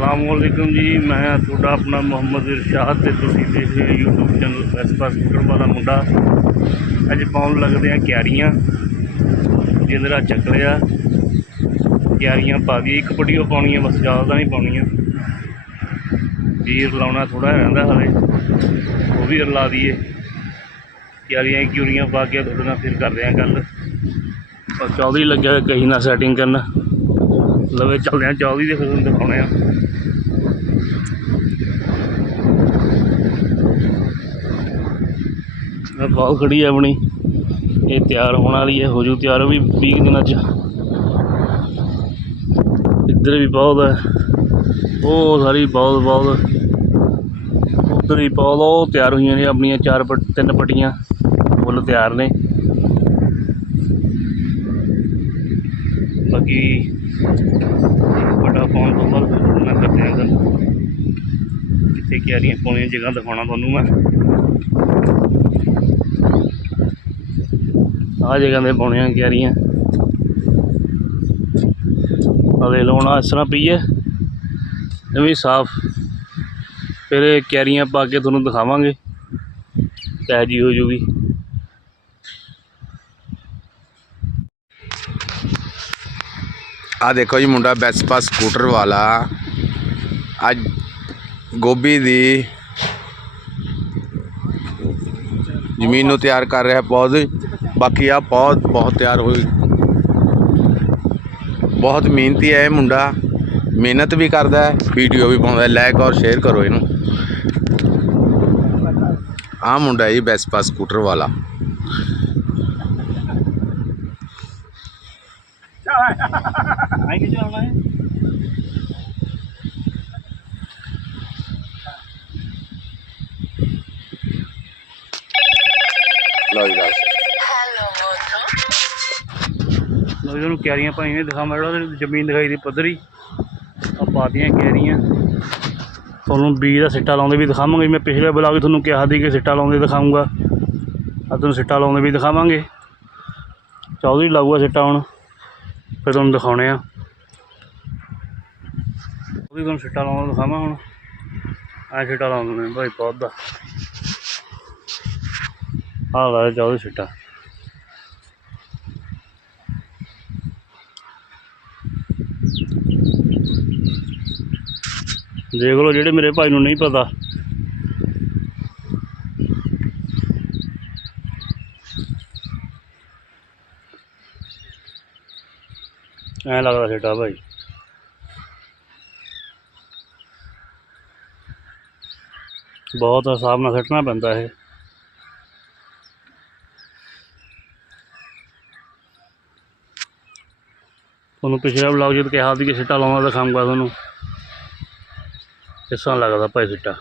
ਅਸਲਾਮੁਅਲੈਕੁਮ ਜੀ, ਮੈਂ ਤੁਹਾਡਾ ਆਪਣਾ ਮੁਹੰਮਦ ਇਰਸ਼ਾਦ ਤੇ ਤੁਸੀਂ ਦੇਖ ਰਹੇ ਹੋ YouTube ਚੈਨਲ ਵੈਸਪਾ ਸਕੂਟਰ ਵਾਲਾ ਮੁੰਡਾ। ਅੱਜ ਪਾਉਣ ਲੱਗਦੇ ਆ ਕਿਆਰੀਆਂ। ਜਿੰਦਰਾ ਚੱਕ ਲਿਆ। ਕਿਆਰੀਆਂ ਪਾ ਦੀ ਇੱਕ ਪਟੀਓ ਪਾਉਣੀ ਆ ਬਸ ਜ਼ਿਆਦਾ ਤਾਂ ਨਹੀਂ ਪਾਉਣੀਆਂ। ਵੀਰ ਲਾਉਣਾ ਥੋੜਾ ਰਹਿੰਦਾ ਹਲੇ। ਉਹ ਵੀ ਰਲਾ ਦਈਏ। ਕਿਆਰੀਆਂ ਕਿਉਰੀਆਂ ਪਾ ਕੇ ਤੁਹਾਡੇ ਨਾਲ ਫਿਰ ਕਰਦੇ ਆ ਗੱਲ। ਔਰ ਚੌਧਰੀ ਲੱਗਿਆ ਕਹੀ ਨਾ ਸੈਟਿੰਗ ਕਰਨ। ਲਵੇ ਚੱਲਦੇ ਆ ਚੌਧਰੀ ਦੇ ਫਿਰ ਦਿਖਾਉਣੇ ਆ ਇਹ ਬਹੁਤ ਖੜੀ ਹੈ ਆਪਣੀ। ਇਹ ਤਿਆਰ ਹੋਣ ਵਾਲੀ ਹੈ, ਹੋ ਜੂ ਤਿਆਰ ਵੀ 20 ਦਿਨਾਂ ਚ ਇੱਧਰ ਵੀ ਬਹੁਤ ਹੈ। ਉਹ ਸਾਰੀ, ਬਹੁਤ ਬਹੁਤ। ਉੱਧਰ ਵੀ ਬਹੁਤ ਉਹ ਤਿਆਰ ਹੋਈਆਂ ਨੇ ਆਪਣੀਆਂ ਚਾਰ ਪੱਟ, ਤਿੰਨ ਪੱਟੀਆਂ। ਫੁੱਲ ਤਿਆਰ ਨੇ। ਬਾਕੀ ਵੱਡਾ ਪਾਉਣ ਤੋਂ ਬਾਅਦ ਮੈਂ ਕਰਦੇ ਹਾਂ ਗੱਲ ਕਿੱਥੇ ਕਿਆਰੀਆਂ ਪਾਉਣੀਆਂ ਜਗ੍ਹਾ ਦਿਖਾਉਣਾ ਤੁਹਾਨੂੰ ਮੈਂ। ਆਹ ਜਗ੍ਹਾ ਤੇ ਪਾਉਣੀਆਂ ਕਿਆਰੀਆਂ। ਅਵੇ ਲਾਉਣਾ ਇਸ ਤਰ੍ਹਾਂ ਪਈ ਹੈ ਇਹ ਵੀ ਸਾਫ਼। ਫਿਰ ਇਹ ਕਿਆਰੀਆਂ ਪਾ ਕੇ ਤੁਹਾਨੂੰ ਦਿਖਾਵਾਂਗੇ। ਕਿਹੋ ਜੀ ਹੋ ਜੂਗੀ। ਆ ਦੇਖੋ ਜੀ ਮੁੰਡਾ ਵੈਸਪਾ ਸਕੂਟਰ ਵਾਲਾ। ਅੱਜ ਗੋਭੀ ਦੀ ਜ਼ਮੀਨ ਨੂੰ ਤਿਆਰ ਕਰ ਰਿਹਾ। ਪੌਦ ਬਾਕੀ ਆ ਬਹੁਤ ਬਹੁਤ ਤਿਆਰ ਹੋਈ। ਬਹੁਤ ਮਿਹਨਤੀ ਹੈ ਇਹ ਮੁੰਡਾ। ਮਿਹਨਤ ਵੀ ਕਰਦਾ ਹੈ ਵੀਡੀਓ ਵੀ ਪਾਉਂਦਾ ਹੈ। ਲਾਈਕ ਔਰ ਸ਼ੇਅਰ ਕਰੋ ਇਹਨੂੰ। ਆ ਮੁੰਡਾ ਹੈ ਜੀ ਵੈਸਪਾ ਸਕੂਟਰ ਵਾਲਾ। ਆਈ ਚਲਾਉਣਾ ਹੈ ਲਓ ਜੀ ਦੱਸ ਲੋ ਕਿਆਰੀਆਂ ਪਾਈਆਂ ਨੇ ਦਿਖਾਵਾਂ ਜਿਹੜਾ ਜ਼ਮੀਨ ਦਿਖਾਈ ਦੀ ਪੱਧਰੀ। ਆ ਪਾਤੀਆਂ ਕਿਆਰੀਆਂ। ਤੁਹਾਨੂੰ ਬੀਜ ਦਾ ਸਿੱਟਾ ਲਾਉਂਦੇ ਵੀ ਦਿਖਾਵਾਂਗੇ। ਮੈਂ ਪਿਛਲੇ ਬਲਾਗ 'ਚ ਤੁਹਾਨੂੰ ਕਿਹਾ ਸੀ ਕਿ ਸਿੱਟਾ ਲਾਉਂਦੇ ਦਿਖਾਊਂਗਾ ਆ ਤੁਹਾਨੂੰ ਸਿੱਟਾ ਲਾਉਂਦੇ ਵੀ ਦਿਖਾਵਾਂਗੇ। ਚੌਧਰੀ ਲਾਊਗਾ ਸਿੱਟਾ ਹੁਣ। ਫਿਰ ਤੁਹਾਨੂੰ ਦਿਖਾਉਣੇ ਆ। ਉਹਦੀ ਤੁਹਾਨੂੰ ਸਿੱਟਾ ਲਾਉਂਦਾ ਦਿਖਾਵਾਂ ਹੁਣ। ਆ ਸਿੱਟਾ ਲਾਉਂਦੇ ਨੇ ਭਾਈ ਪੌਦਾ ਆ ਆਹ ਲਾ ਚੌਧਰੀ ਸਿੱਟਾ। ਦੇਖ ਲਓ ਜਿਹੜੇ ਮੇਰੇ ਭਾਈ ਨੂੰ ਨਹੀਂ ਪਤਾ। ਐਂ ਲੱਗਦਾ ਛੇਟਾ ਭਾਈ। ਬਹੁਤ ਹਿਸਾਬ ਨਾਲ ਸੱਟਣਾ ਪੈਂਦਾ ਇਹ। ਤੁਹਾਨੂੰ ਪਿਛਲੇ ਬਲੌਗ ਜਦ ਕਿਹਾ ਸੀ ਕਿ ਸਿੱਟਾ ਲਾਉਣਾ ਦਿਖਾਊਂਗਾ ਤੁਹਾਨੂੰ ਕਿਸ ਤਰ੍ਹਾਂ ਲੱਗਦਾ ਭਾਈ ਸਿੱਟਾ